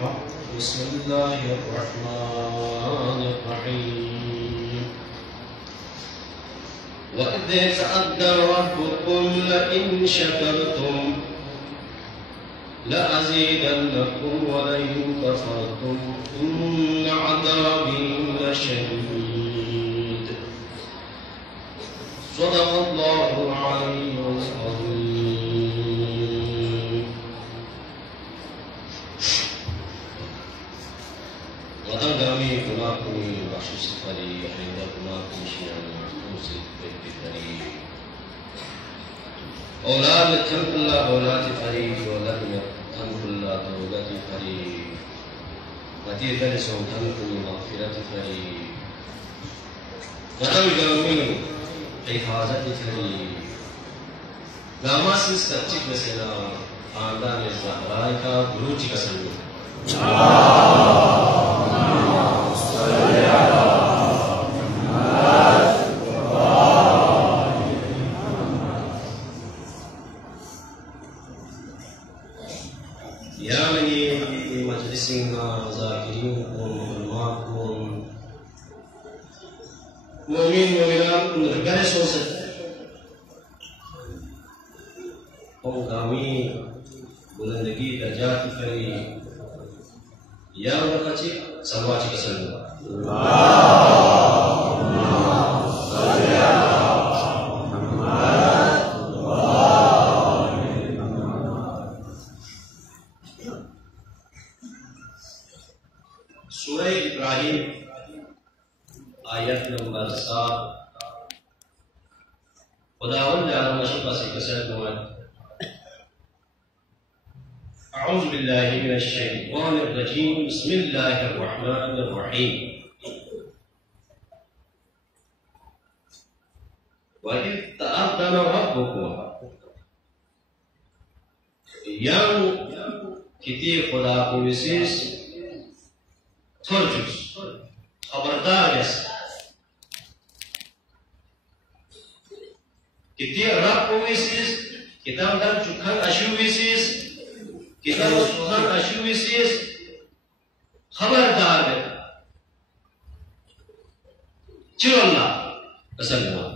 बिस्मिल्लाहिर्रहमानिर्रहीम वइज़ तअद्दन रब्बुकुम लइन शकरतुम लअज़ीदन्नकुम वलइन कफ़रतुम इन्न अज़ाबी लशदीद सदक़ल्लाहुल अलीयुल अज़ीम। वतंगामी गुनाहकुमी बख्शिश फरी हिंदा गुनाहकुमी शियानी तुमसे बेफरी औलाद थंकुल्ला औलाद फरी औलाद में थंकुल्ला औलाद फरी मती दल सो थंकुल्ला मगफिरत फरी वतंगामी हिफाजत फरी गामासिस तच्चिक mesela खानदान ज़हरा का गुरुजी का संग मोमिन मोमिनात नरगाने सोचत गामी बुलंदगी दर्जात फरी या वरकाची सवाची कसर सूरह इब्राहिम आयत नंबर 7 खुदावंद आलम मशक़ा से कसर दुआ अऊज़ु बिल्लाहि मिनश शैतानिर रजीम बिस्मिल्लाहिर रहमानिर रहीम वइज़ तअद्दन रब्बुकुम yang kita खुदा को विशेष थोरजुस खबरदार है kita रब को विशेष kita dan Tuhan asyu विशेष kita Tuhan asyu विशेष खबरदार है चुल्ला असल हुआ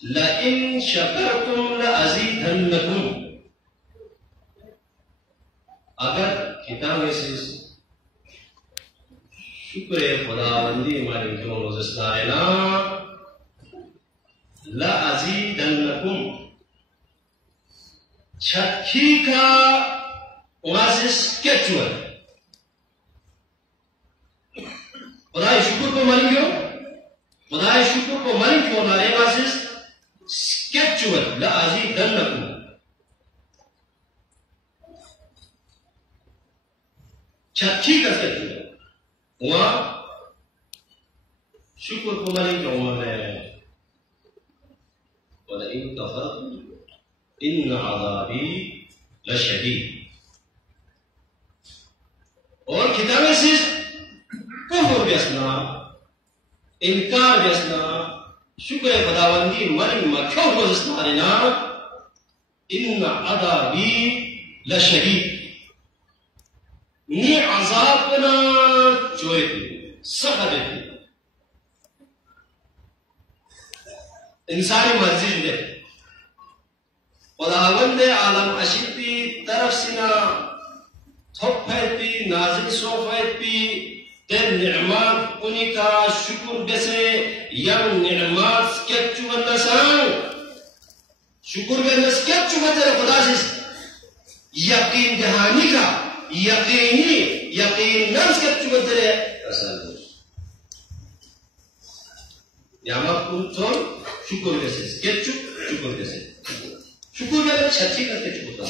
लइन शकरतुम लअज़ीदन्नकुम अगर kita विशेष शुक्र खुदावंदी हमारे क्यों रोज़गार ना लअज़ीदन्नकुम छठी का ओआसिस कैचुअल खुदाए शुक्र को मानी क्यों खुदाए शुक्र को मानी क्यों ना ओआसिस कैचुअल लअज़ीदन्नकुम छठी का कैचुअल वहाँ शुक्र को मानी क्यों मैं वलइन कफ़रतुम इन्न अज़ाबी लशदीद और किताब से कुफ्र व्यसना इनकार व्यसना शुक्र खुदावंदी मन मक्खों को जिस्ताना इन्न अज़ाबी लशदीद ni azabna joyeti sakadeti इंसानी मर्जी दे खुदावंद आलम अशिती तरफ सिना थोपैती नाज़िल सोफैती ते निअमत उनिका शुक्र बेसे यम निअमत स्केचु वंदसान शुक्र बेनस स्केचु वंदर खुदा से यकीन दहानी का यकीनी यकीन नफ्स स्केचु वंदर असल निअमत कुंतों शुक्र कैसे स्केचु शुक्र कैसे शुक्र में छठी करके चुका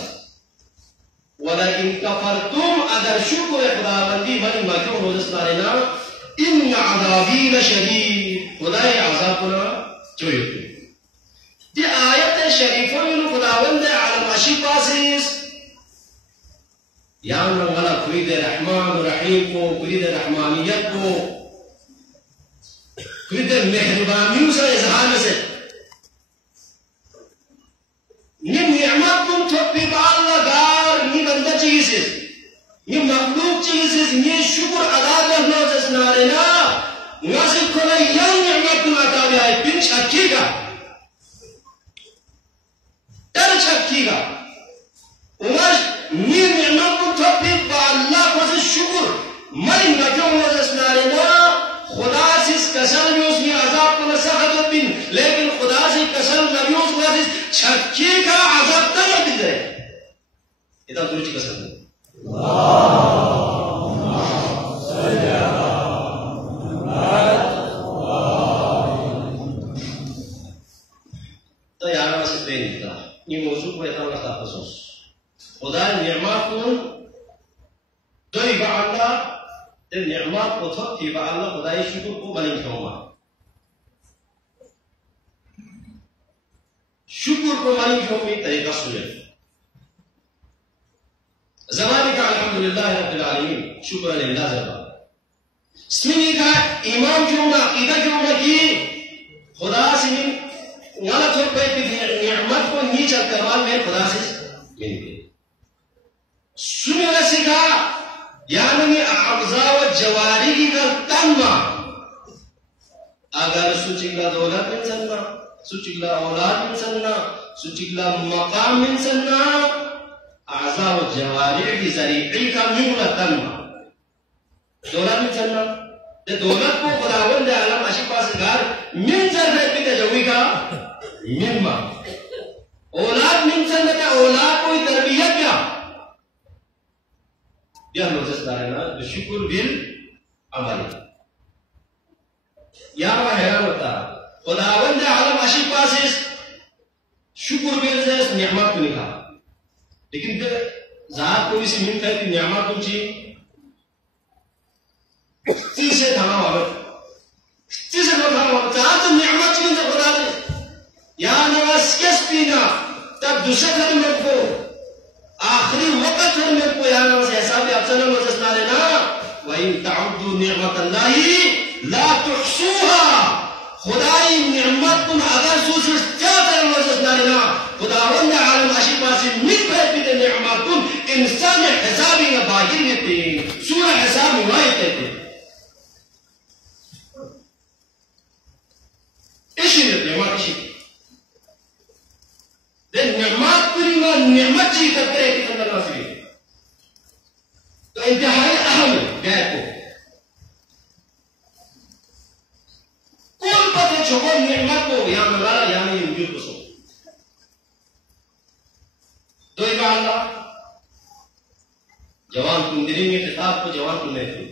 वाला इनका फरतुम अगर शुक्र खुदावंदी बनी मक्यों रोज़गार ना इन अज़ाबी लशदीद खुदाए अज़ाब को ना चोयो दी आयत शरीफों में खुदावंद आलम अशिपासिस यार मंगला खुरीद रहमान रहीम को खुरीद रहमानियत को खुरीद मेहरबानियों से इज़हार से ni ni'mat kun toppi balla gar ni banda chise Ni makhluk chilisis ni syukur adalah nozes narena ngasih kena yang nikmat matawi ay pin chakkiga dar chakkiga umas ni nikmat ko topi ba Allah ko syukur mai najo nozes narena खुदा से कसम use में अजाब को नसहत बिन लेकिन खुदा से कसम नबियों को नबिस छक्के का अजाब तक दिख जाए इतना दूर की कसम तो यार वैसे ट्रेन था ये मौजूद को इतना लगता है खुदा नियमात को तो इबादत dan nikmat ko thot ti ba Allah khudai syukur ko baling thoma syukur ko baling thomi tariqa sunnah zamalika alhamdulillah rabbil alamin syukran lillah zaba ismi ka imam jumla aqida jumla ki khuda se ngala thot pe ki nikmat ko नीच करवाल में खुदा से मिलके सुनने सीखा यानी अज़ा व जवारी का तन्मा अगर सुचिगला दौलत मिल सन्ना सुचिगला औलाद मिल सन्ना सुचिगला मकाम मिल सन्ना अज़ा व जवारी की जरिए का मिला तन्मा दौलत मिल सन्ना ते दौलत को खुदावंद आलम अशी पास घर मिल सन्ना किते जवी का मिलमा औलाद मिल सन्ना ते औलाद कोई तरबियत क्या यह नोटिस करना शुक्र बिल अमल यार वह हैरान होता खुदावंद आलम अशी पास शुक्र बिल से नियामत को निकाल लेकिन फिर ज़ात को इस मिल कर नियामत को ची तीसरे थाना वाले तीसरे थाना वाले जहाँ तो नियामत चीज़ तो खुदा ने यहाँ नवाज किस पीना तब दूसरे घर में को आखिरी वक्त में को यार नवाज ऐसा भी आप चलो नोटिस ना लेना वही ताउद्दू नियामत अल्लाह ला तुहसूहा खुदाई नियामत तुम अगर सूझ क्या करें नोटिस ना लेना खुदावंद आलम अशी पास मिल कर भी नियामत तुम इंसान हिसाबी में बागिर देते सूरह हिसाब में वाई कहते इसी नियामत इसी dan nikmat terima nikmat jika kita terima तो इंतहाई अहम है को कौन पता छोड़ो नियमत को यहाँ लगाना यहाँ नहीं वजूद को सो तो एक अल्लाह जवान तुम दिलेंगे किताब को जवान तुम नहीं तुम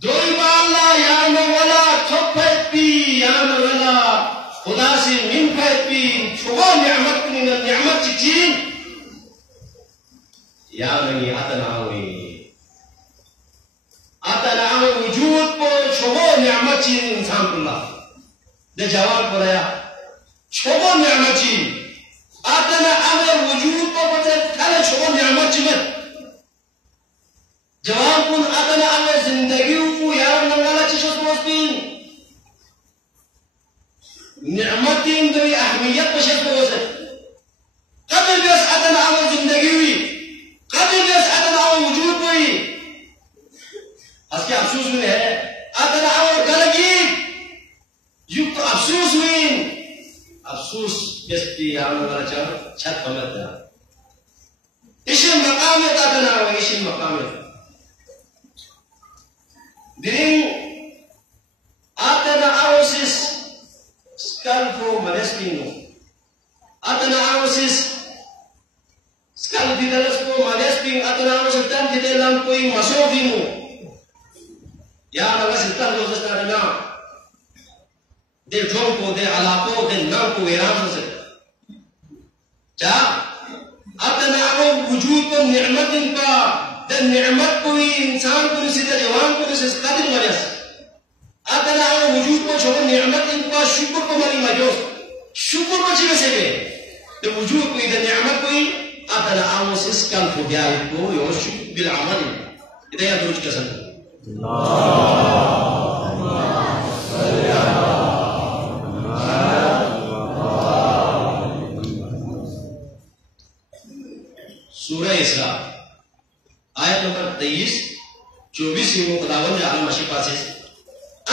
दो अल्लाह यहाँ नवाला थोपी यहाँ नवाला खुदा से मिनफी छोड़ो नियमत को नियमत चीज़ या नहीं आता ना वजूद को छोड़ो नियामत चीज इंसान को ला दे जवाब कराया छोड़ो नियामत चीज आता ना वजूद को बचे खाली छोड़ो नियामत चीज जवाब कौन आता ना जिंदगी को यार नंगाला चीज़ समझतीं नियामतीं तो ये अहमियत बशर को होते कभी भी उस आता ना जिंदगी हुई कभी भी आता ना वजूद हुई असके अफसोस में है अगर और गलगी युक्त अफसोस में अफसोस किसकी आने वाला छत पलटता इसी मकाम में आता ना वो इसी मकाम में दिन आता ना आउसिस स्कल को मलेस्टिंग आता ना आउसिस स्कल दिदरस को मलेस्टिंग आता ना आउसिस तन दिदेlam कोई मसोफिंग या नवाज इतना लोग जैसा ना दे जोंको दे अलाको दे नाम को वेरान से क्या अपना वो वजूद को नियमत इनका दे नियमत कोई इंसान को नहीं सीधा जवान को नहीं सीधा कदर मरियास अपना वो वजूद को छोड़ो नियमत इनका शुक्र को मरी मजोस शुक्र को चीज़ से के दे वजूद को इधर नियमत कोई अपना वो सिस्कल को ब्याह को यो शुक्र बिल अमल इधर या दूर कसम सूरह इसरा आयत नंबर 23-24 में खुदावंद आलम अशिफा से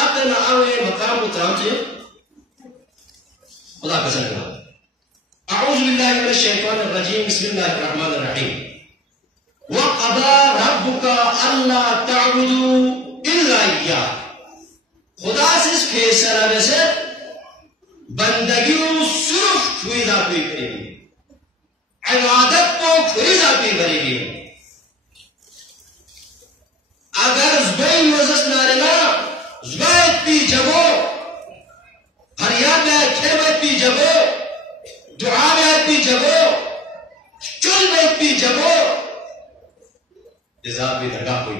अतना आवे मकाम को ताम से खुदा कसम करा अऊज़ु बिल्लाहि मिनश शैतानिर रजीम बिस्मिल्लाहिर रहमानिर रहीम व क़दा रब्बुका अल्ला तअबुदू इल्ला इय्याह खुदा से फैसला से बंदगी सिर्फ खुदा को करेगी इबादत को खुदा की करेगी अगर जुबाई मजस नारेना जुबाई पी जगो फरियाद खेमत पी जगो दुआ में पी जगो चुल में पी जगो इजाब भी दरगाह हुई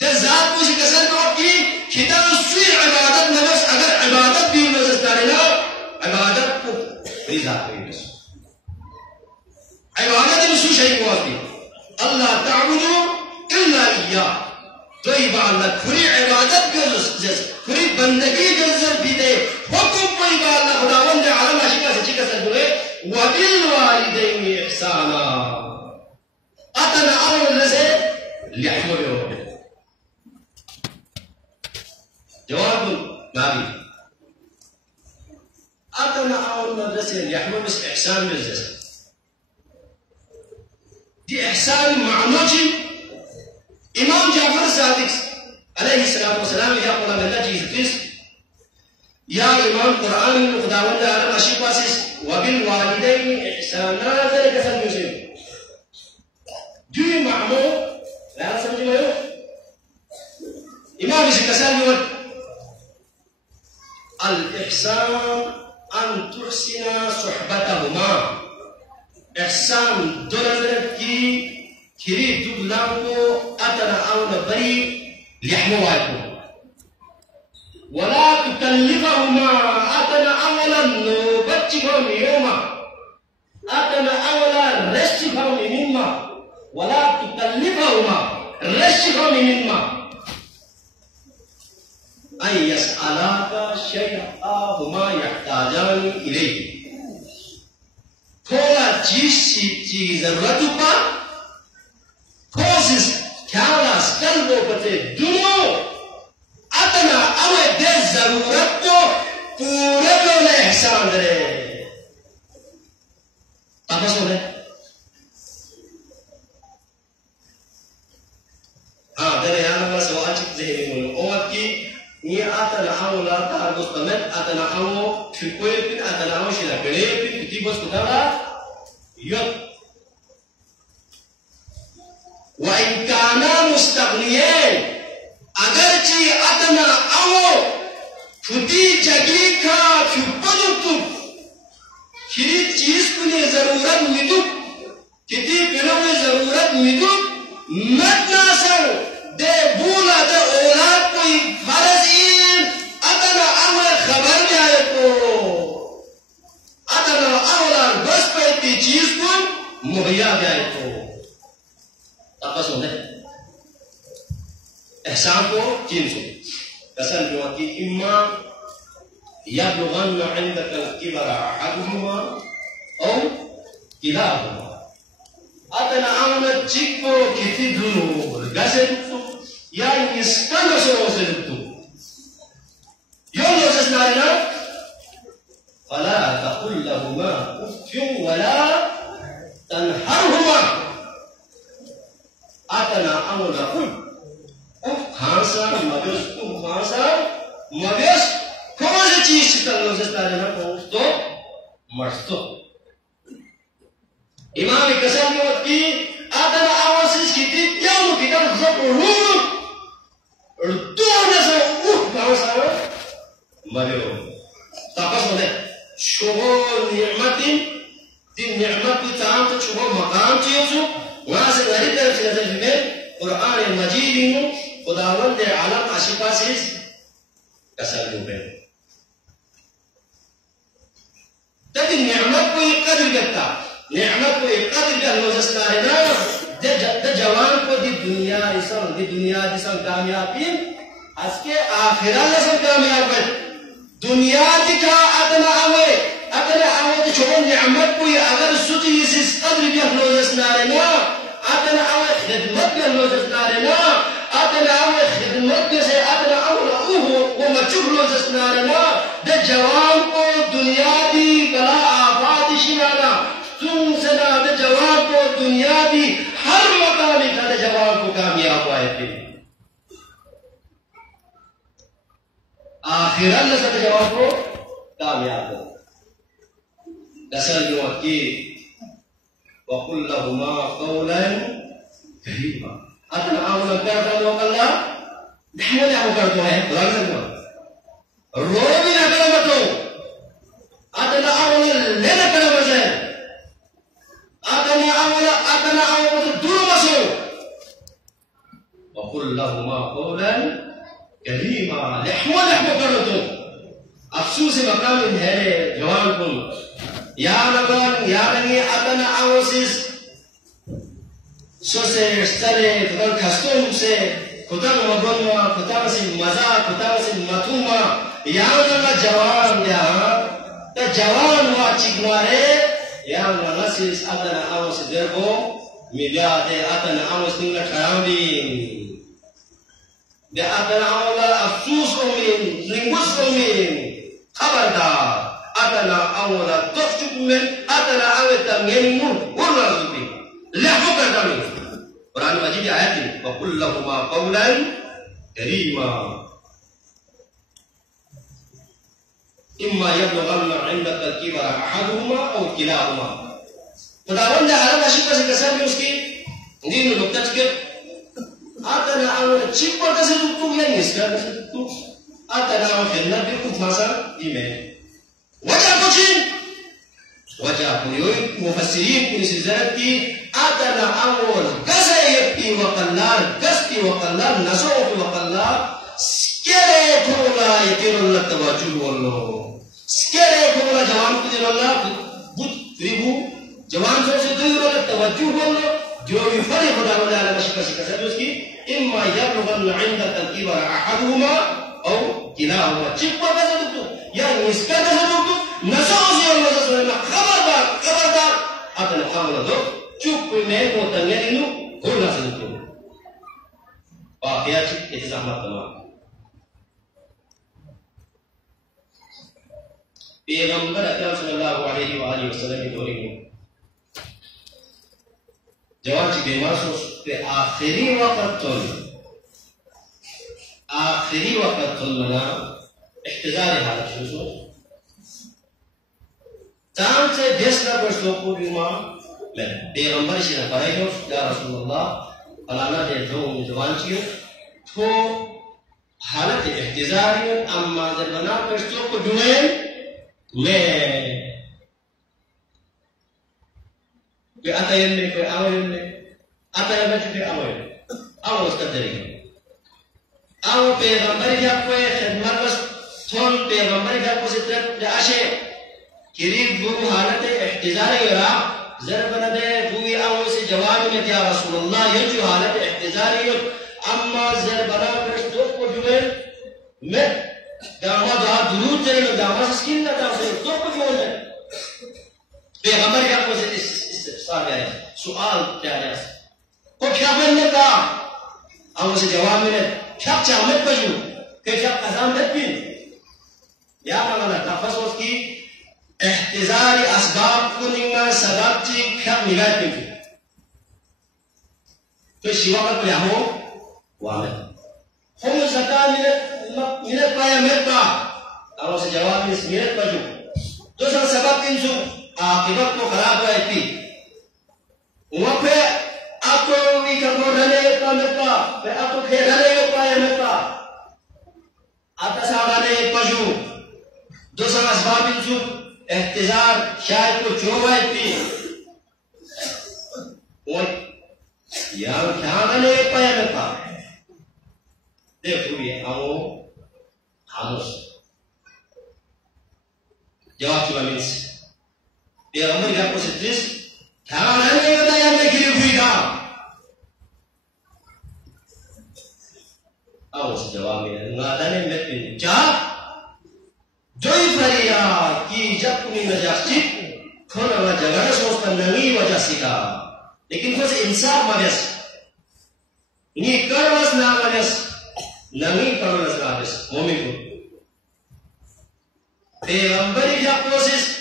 तजाब कुछ कसर को की खिदा सुई इबादत नफ्स अगर इबादत भी मजस नारेना इबादत को फरीजा हुई बस इबादत में सु शई को आती अल्लाह ताबुदू इल्ला इय्याह तो इबादत खुरी इबादत के जस खुरी बंदगी जस भी दे हुक्म को इबादत खुदावंद आलम अशिका से चिका से बोले व बिल वालिदैनि इहसाना अतना अमल से लिहमो जवाब नाबी अतना अमल से लिहमो बस इहसान में जैसे دي إحسان معنوجي إمام جعفر الصادق عليه الصلاة والسلام يقول من الله جيزكيس يا إمام قرآن خداوند على ماشي باسس وبالوالدين إحسانا ذلك سنجوزين دي معنو لا سمجي ما يو إمام سكسان يقول الإحسان أن تحسن صحبتهما احسان دولار کی کھری دبلان کو اتنا اون بری لحمو وايكو ولا تكلفهما اتنا اولا نوبتهم يوما اتنا اولا رشتهم مما ولا تكلفهما رشتهم مما ان يسألاك شيئا هما يحتاجان اليه थोड़ा चीज जरूरत पा कोशिश ख्याल स्कल वो बचे दोनों अतना अवे दे जरूरत को पूरे लोने एहसान करे तापस होने हाँ तेरे यहाँ नंबर सवाल चित्ते हैं मुझे और कि ये अतना आओ लाता है दोस्त में अतना आओ फिर पिन अतना आओ शिला करे पिन किती बस कुताला यत वइन काना मुस्तगनियन अगर ची अतना आओ खुदी जगी का फिपदुतु खिरी चीज कुने जरूरत मिदु किती पिनों जरूरत मिदु मत नासर दे बुला दे औलाद कोई फर्जीन अतना अमर खबर में आए को अतना औलाद बस पैती चीज को मुहैया जाए तो तापस होने एहसान को चिंसो कसम जो कि इम्मा यब्लुगन عندك الكبر احدهما او كلاهما अतना अमर चिको किती दूर गसेन या इसका सोचे तू يوم يسنانا فلا تقل لهما اف ولا تنهرهما अतना अमर اف खांसा मगस खांसा मगस कौन सी चीज तलो जस्ताना तो मस्तो इमाम कसम की अतना आवाज़ की क्या वो किधर ज़रूर तो ना सो खांसा मरियो तापस होने शुभ नियमतिन दिन नियमत की ताम तो शुभ मकाम चीज़ों वहाँ से गरीब तरफ से नजर में कुरान मजीद में खुदावंद आलम आशिफा से कसम में तब नियमत को एक कदर करता नियमत को एक कदर करना जस्ता है ना द जवान को दी दुनिया दिसम कामयाबी आज के आखिरत में कामयाब है दुनिया दिखा अतना आवे तो छोड़ नियमत को अगर सुची इस कदर भी अपना जस्ता है ना अतना आवे खिदमत में चुकलो जसनाना दे जवान को दुनिया दी कला आबाद शिनाना तुम सना दे जवान को दुनिया दी हर मकामी का दे जवान को कामयाब आए थे आखिरत में दे जवान को कामयाब हो दसल यो की वकुल लहुमा कौलन करीमा अतन आउला कर दो अल्लाह धीरे धीरे कर दो है लग सकता रो भी ना करो मतो अतन आउला लेना करो मजे अतन आउला दूर बसो वकुल लहुमा कौलन करीमा लहमो करो तो अफसोस मकाम है जवान को या नगन या नहीं अतन आउसिस सोसे स्टले तो कस्टम से खुदान मगोनमा खुदान से मजा खुदान से मतुमा या नगा जवान या तो जवान हुआ चिकवारे या नगासिस अतन आउस देरबो मिला दे अतन आउस निंगा ठरांबी दे अतन आउला अफसोस उमिन रिंगुस उमिन खबरदार अतना अवला तफ्चुकुमेन अतना अवता मेनिमु वरना जुबी लहु करदामी कुरान मजीद आयत है वकुल लहुमा कौलन करीमा इम्मा यबलुगन्ना इंदका किबरा अहदुहुमा औ किलाहुमा खुदावंद आलम अशिका से कसम है उसकी दीन नुक्ता के अतना अवला चिपा कैसे दुक्तु या निस्का कैसे दुक्तु अतना अवला भी कुछ भाषा इमे वजह कुछ वजह कोई मुफस्सिरीन को सिजरत की अतना अवल गसे यक्ति वकल्लार गस्ती वकल्लार नसोफ वकल्लार स्केले खोला यतिरुल्ला तवजुह वल्लो स्केले खोला जवान को दिरुल्ला बुत त्रिभु जवान से दिरुल्ला तवजुह वल्लो जो भी फरे खुदा वल्ला अला मशका से कसम उसकी इम्मा यबलुगन्ना इंदका किबरा अहदुहुमा औ किलाहुमा चिप्पा कैसे दुक्तु या इसका कैसे दुक्तु नसोसी और नसोसी खबरदार अतन अवला दो चुप में को तंगेनु घोड़ा से दुक्तु वाकया चित इतजामत तमाम पैगंबर अकरम सल्लल्लाहु अलैहि वसल्लम की तौरीख में जवान जी बीमार सो पे आखिरी वक्त लना इख्तिजार हालत शुरू चांद से देश का बरसों को बीमा मैं पैगंबर से न कराइयो या रसूलुल्लाह फलाना दे दो जवान जी तो हालत इख्तिजार अम्मा जब बना बरसों को जुए मैं कोई आता है में कोई आवाज़ में आता है में कोई आवाज़ का तरीका आव पैगंबर क्या कोई खिदमत बस थोन पैगंबर क्या कुछ तरफ जाशे किरीब बुरु हालत इख्तिजार यरा ज़रबना दे बुई आवाज़ से जवाब में क्या रसूलुल्लाह ये जो हालत इख्तिजार है अम्मा ज़रबना बरसों को जुए मैं दामा दा दुरूद चले दामा स्किन ना दामा तो कुछ हो जाए पैगंबर क्या कुछ इस सारे सवाल क्या है को क्या बनने का अब उसे जवाब में क्या चाहत बजू के क्या कज़ाम नहीं या माना तफसुस की इख्तिजारी असबाब को निंगा सबब ची क्या मिलाद नहीं तो शिवा का क्या हो वाले हम ज़का मिलत पाया मिलता अब उसे जवाब में मिलत बजू तो सबब इंसु आकिबत को खराब है थी वहाँ पे आपको भी करो रहने का मिलता पे आपको खेलने का पाया मिलता आता सामने पजू दूसरा असबाब इंसु एहतिजार शायद को चोबाई थी और यार क्या रहने का पाया मिलता देखो ये आओ खामोश जवाब चुका मिल ये अमर क्या कुछ त्रिस क्या रहने का बताया मैं गिरी हुई का आओ उस जवाब में नादाने में पिन जा जोई फरिया कि जब तुम्हें नजास्ती खोना वाला जगह सोचता नंगी वजह सीखा लेकिन कुछ इंसाफ मरेस नी करवस ना मरेस नंगी करवस ना मरेस मोमी को Peygamberi yapıyorsunuz.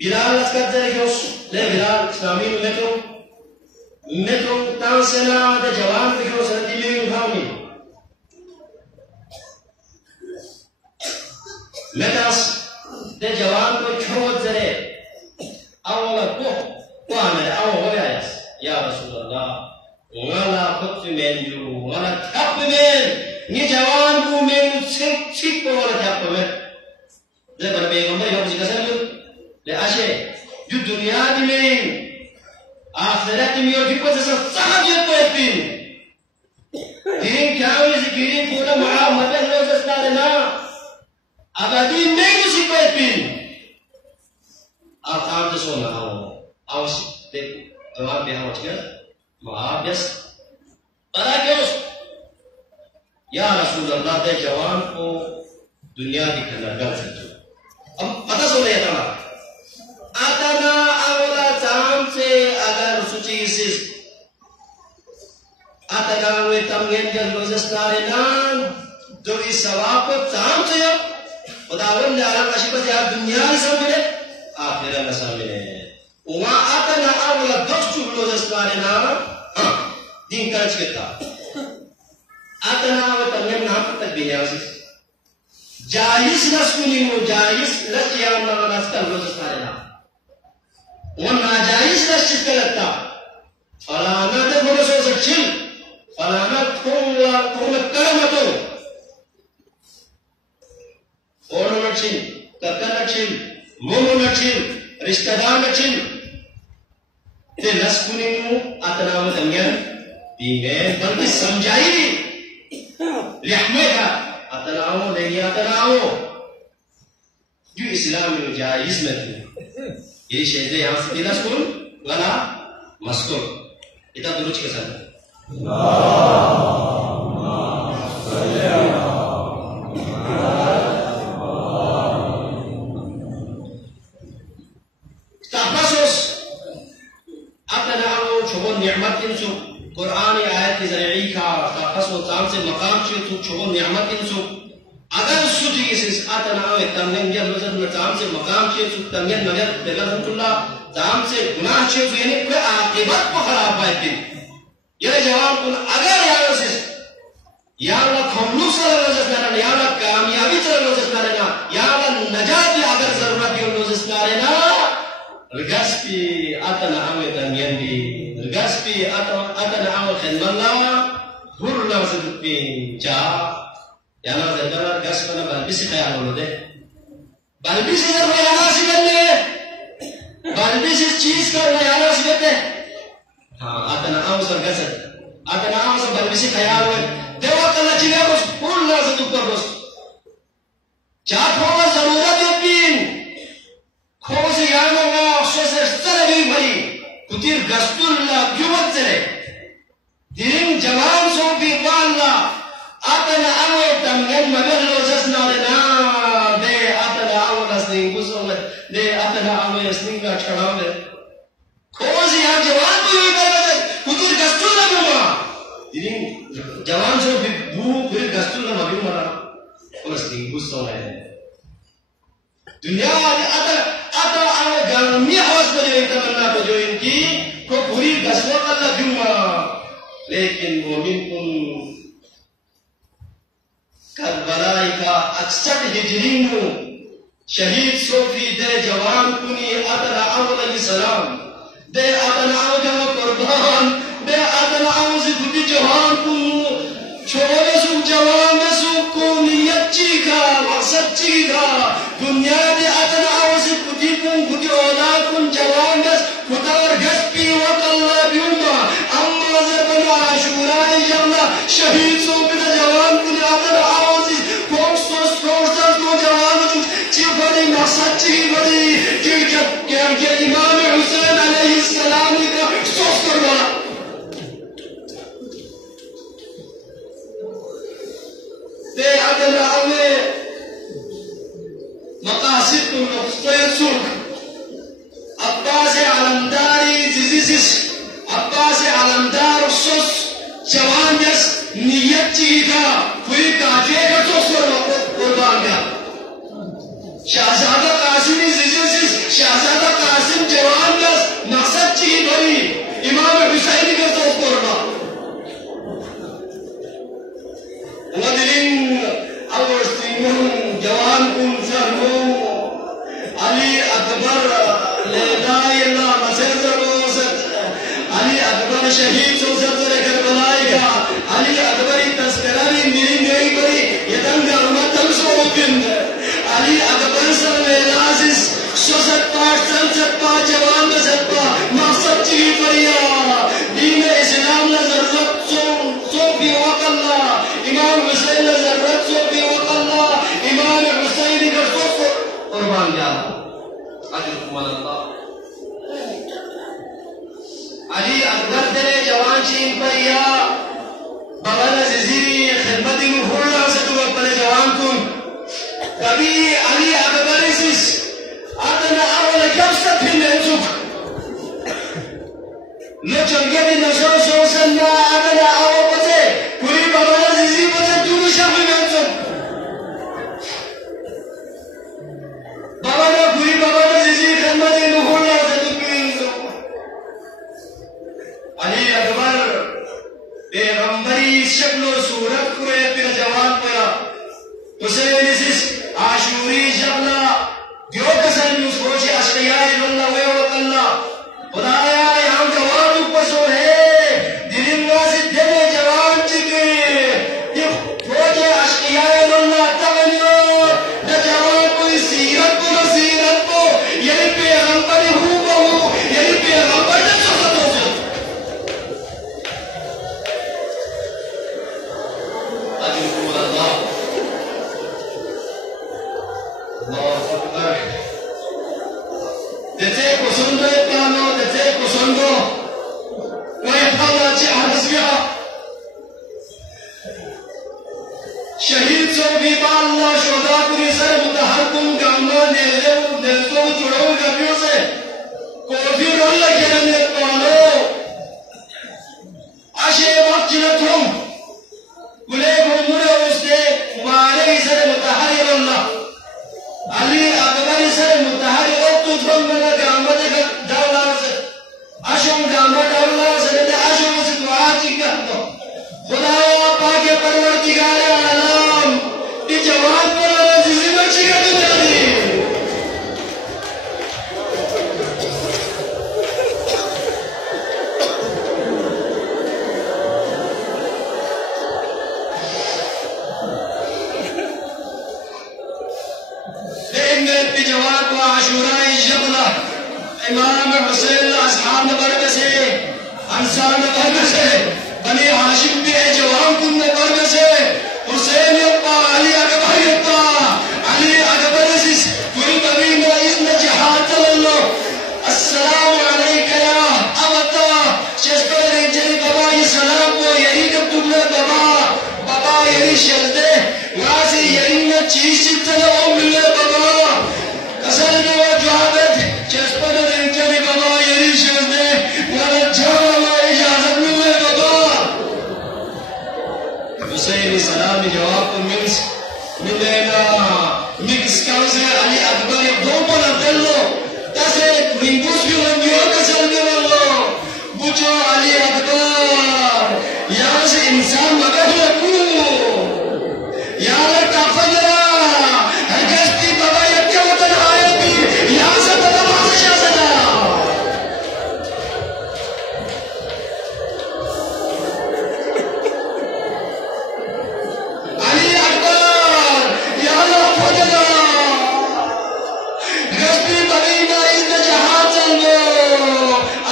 Bilal askerde gidiyoruz. Le Bilal İslami ümmetum tansena de cavan gidiyoruz. Dilimin havni. Metas de cavan ko çoğut zere. Awla ko amel awla yas. Ya Resulallah. Ngala khutmen yu ngala tapmen. Ni cavan bu men çik ko wala tapmen. De bana peygamber yok zikasal le ashe du dunya dimen akhirat mi yo dikko sa sahaje ko epin din kawi zikirin pura muhammad rozastarna abadi megu si ko epin atam de sona awas de jawab be awas ke mahabis parakyos ya rasulullah de jawan ko dunia dikhana gal sakto अब पता सोने था आतना अवला जाम से अगर सुची सिस आतना वे तमगेन जल रोजस्तारे नान जो इस सवाब को जाम से यो खुदावन ने आला काशी पर यार दुनिया ही सामने आखिरत में सामने वहाँ आतना अवला दस चुप रोजस्तारे नान दिन कर्ज के था आतना वे तमगेन नाम तक बिना सिस जायज नस्कुनी वो जायज लस्या ना नस्कल रोज सारेना वो नाजायज नस्चित करता फलाना तो बोलो सो सच्चिल फलाना थोड़ा कलमतो और नचिल कक्का नचिल मोमो नचिल रिश्तेदार नचिल ते नस्कुनी वो आतना वो दंगन बीमे बल्कि समझाई रहमे का अतनाओ नहीं अतनाओ जो इस्लाम में जायज में थी ये शेर यहाँ से दिला स्कूल वाला मस्कुर इतना दुरुच के साथ तापसोस अतनाओ चुबन नियमत इंसु कुरान आयत की ज़रिए का तापसो ताम से मकाम से तू चुबन नियमत इंसु अगर सुजी किसी आतना आवे तंगन जब नजर न ताम से मकाम से तू तंगन मगर बेगरतुल्लाह ताम से गुनाह से यानी कोई आकिबत को खराब है फिर ये जवाब तुम अगर यार से यार खमलूस नजर यार कामयाबी चल नजर यार नजात अगर जरूरत है नजर रगस्पी आतना आवे तंगन दी रगस्पी आतना आवे खनमल्ला हुरना ज़िद्दीन चा याना ज़रूर रगस्प ना बल्बिसी ख़याल होने दे बल्बिसी जब याना सिबते बल्बिसी चीज़ कर याना सिबते हाँ आतना आवे सर गसर आतना आवे सर बल्बिसी ख़याल होने देवा कल्ला चिले बस हुरना ज़िद्दीन बस चा थोड़ा ज़रूरत है पीन खोसे याना का अक्सर तरबी भरी कुतिर गस्तुल्ला क्यों चले दिन जवान सो भी वाला आतना आवे तंगन मगर लोजस नालेना दे आतना आवे नस्लिंग कुसों दे आतना आवे नस्लिंग का चढ़ावे खोसे यार जवान भी वाला कुतिर गस्तुल्ला बुमा दिन जवान सो भी बू फिर गस्तुल्ला मगर मरा नस्लिंग कुसों है दुनिया आता आवे गर्मी आवाज पर जो तमन्ना पर जो इनकी को पूरी गस्वत अल्लाह जुम्मा लेकिन मोमिन उन करबला का 61 हिजरी में शहीद सोफी दे जवान कुनी अतना अलैहि सलाम दे अतना आवे कुर्बान दे अतना आवे गुदी जवान को छोरे सु जवान सु को नियत का सच्ची का दुनिया दे अतना आवे गुदी औलाद कुन जवान दस खुदार गस्पी वकल्ला बिउमा अम्मा ज़बना आशूरा यमना शहीद सो बिना जवान कुन अतना आवे फोक्सोस को जवान ची बड़ी ना सच्ची बड़ी कि जब के इमाम हुसैन अलैहि सलाम का सोच करवा दे अतना आवे मकासिद को नफ्स अब्बास आलमदारी जिजिस अब्बास आलमदार सोस जवान यस नियत चीगा कोई काजे का सोस कुर्बान का शहजादा कासिम जिजिस शहजादा कासिम जवान का मकसद चाहिए भाई इमाम हुसैन का तो कोरना वदिन अवस्तिमुन जवान कुन सरमो अली अकबर लेदाइला मसजरोसत अली अकबर शहीद सोसत करबलाइका अली अकबर तस्करानी निरिंगई बरी यदंग उमतल सोबिन अली अकबर सल्लल्लाहु सोसत पाठ संसद पा जवान सत्पा मकसद चाहिए परिया दीन इस्लाम न जरूरत सो भी वकल्ला इमाम हुसैन न जरूरत सो भी वकल्ला इमाम हुसैन का सो कुर्बान जाना अली अकबर तेरे जवान चीन परिया बगल जिजी खिदमत में होना से तू अपने जवान को कभी अली अकबर इस आदना अवल कब से फिर नज़ुक न चंगे भी नशो सोसन ना आदना अवल बचे पूरी बगल जिजी बचे तू शामिल नज़ुक बगल पूरी बगल जिजी खिदमत में होना से तू अली अकबर पैगंबरी शक्ल सूरत को तेरा जवान पड़ा हुसैन इस आशूरी शक्ला जो कसन सोचे अशरिया इल्ला वे वकल्ला खुदाया यहां जवान ऊपर सो है दिलिंगा से देने जवान चिके ये सोचे अशरिया इल्ला तगनियो न जवान कोई सीरत को यही पैगंबरी हूँ यही पैगंबर ने सोचो शहीद सो भी अल्लाह शोदा पूरी सर मुतहकुम गामा ने तो जुड़ो गबियों से कोफी रोल लगे ने पालो आशे वक्त न तुम बुले घूमरे उसने मारे सर मुतहर अल्लाह अली अकबर सर मुतहर और तो तुम मेरा गामा ने डाला से आशम गामा डाला से ने आशम से दुआ चिका तो खुदा पाके परवरदिगार आलम ये जवान पर जिंदगी में चिका तो नहीं देखने जवान को आशूरा जबला इमाम हुसैन असहाब ने बरकत से अंसार ने बरकत से बनी हाशिम भी है जवान कुन ने बरकत से हुसैन अब्बा अली अकबर इस पूरी कभी में इसने जिहाद चलो अस्सलाम अलैका या अवता चेस्पर रेंजरी बाबा ये सलाम को यही कब तुमने बाबा यही शर्ते वहां से यही में चीज चलो मिले बाबा असल में वो जवाब चेस्पर रेंजरी बाबा यही शर्ते वाला जावा इजाजत मिले बाबा हुसैन सलाम जवाब को मिलेगा मिक्स काउंसे अली अकबर दो पर अदल्लो तसे रिंगुस भी लंगियो कसल के वालो बुचो अली अकबर यहाँ से इंसान मगर लगू यहाँ का फजरा हर गस्ती बाबा यक्के वतन आए भी यहाँ से बाबा मासे शासना अली अकबर यहाँ फजरा गस्ती बगीना इस जहां चलो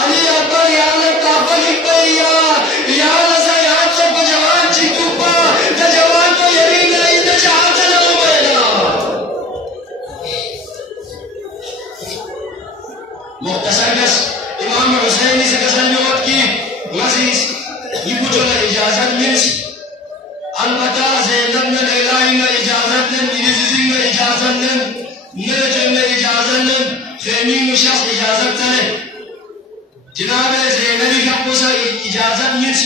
अली अकबर यहाँ का फजरा यहाँ से यहाँ तो जवान चिकुपा तो जवान तो यही नहीं तो जहां चलो बेटा मुख्तसर बस इमाम हुसैन से गजल में वक्त की मजीद ये कुछ इजाजत मिल अलबत्ता ज़ैनब ने लैलाई ने इजाजत ने मेरी जिंदगी में इजाजत ने मेरे जन में इजाजत ने खेमी में शख्स इजाजत करे जनाब ज़ैनबी का पोसा इजाजत मिल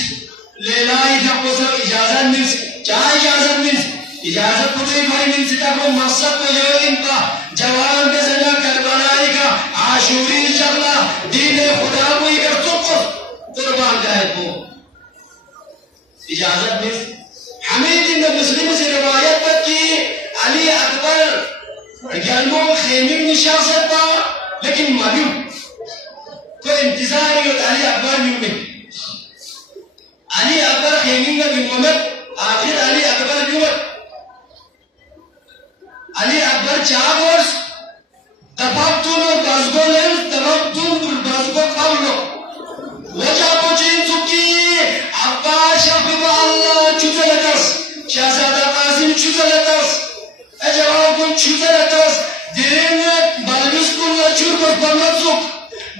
लैलाई का पोसा इजाजत मिल चाहे इजाजत मिल इजाजत को भी भाई मिल सीता को मकसद को जो इनका जवान के जना करबलाई का आशूरी इंशाअल्लाह दीन खुदा को ही कर तो कुर्बान जाए को इजाजत मिल। हमीद इब्न मुस्लिम से रिवायत है कि अली अकबर जन्मों में खेमे में निशासत था लेकिन मालूम कोई इंतजार नहीं होता अली अकबर में अली अकबर खेमे में विमत आखिर अली अकबर विमत अली अकबर 4 वर्ष तफाक्तुन बज़गोलन तफाक्तुन बज़गो कावलो वजह पहुंची चुकी अब्बास अब्बा अल्लाह चुतलतस शहजादा कासिम चुतलतस अजवाब को चुतलतस दिन बलबिस को चुरको बंगसुक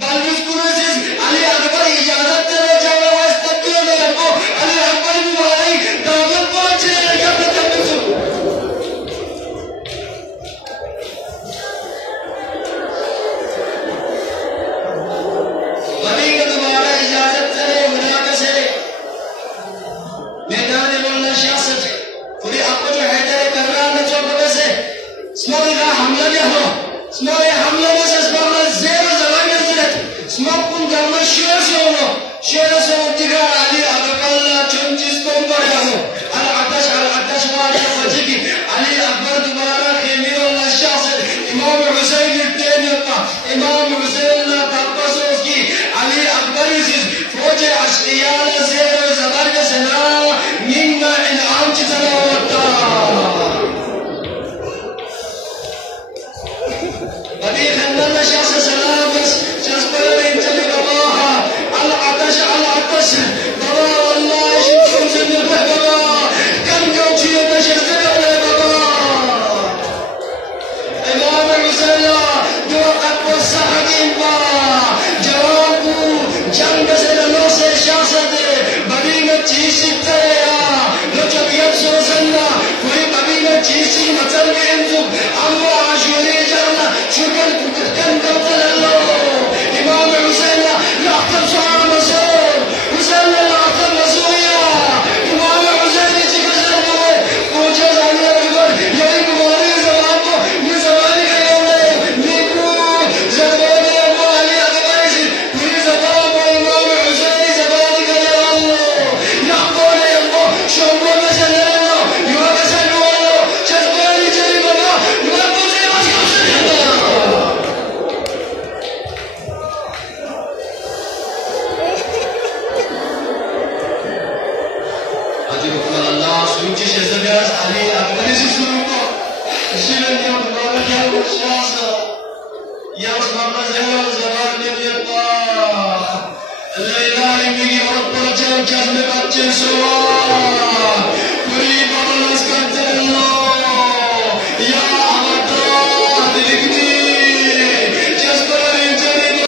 बलबिस को अली अकबर इजाजत करे जावे वास्ते पे को अली अकबर भी भाई दावत पहुंचे जब तक Just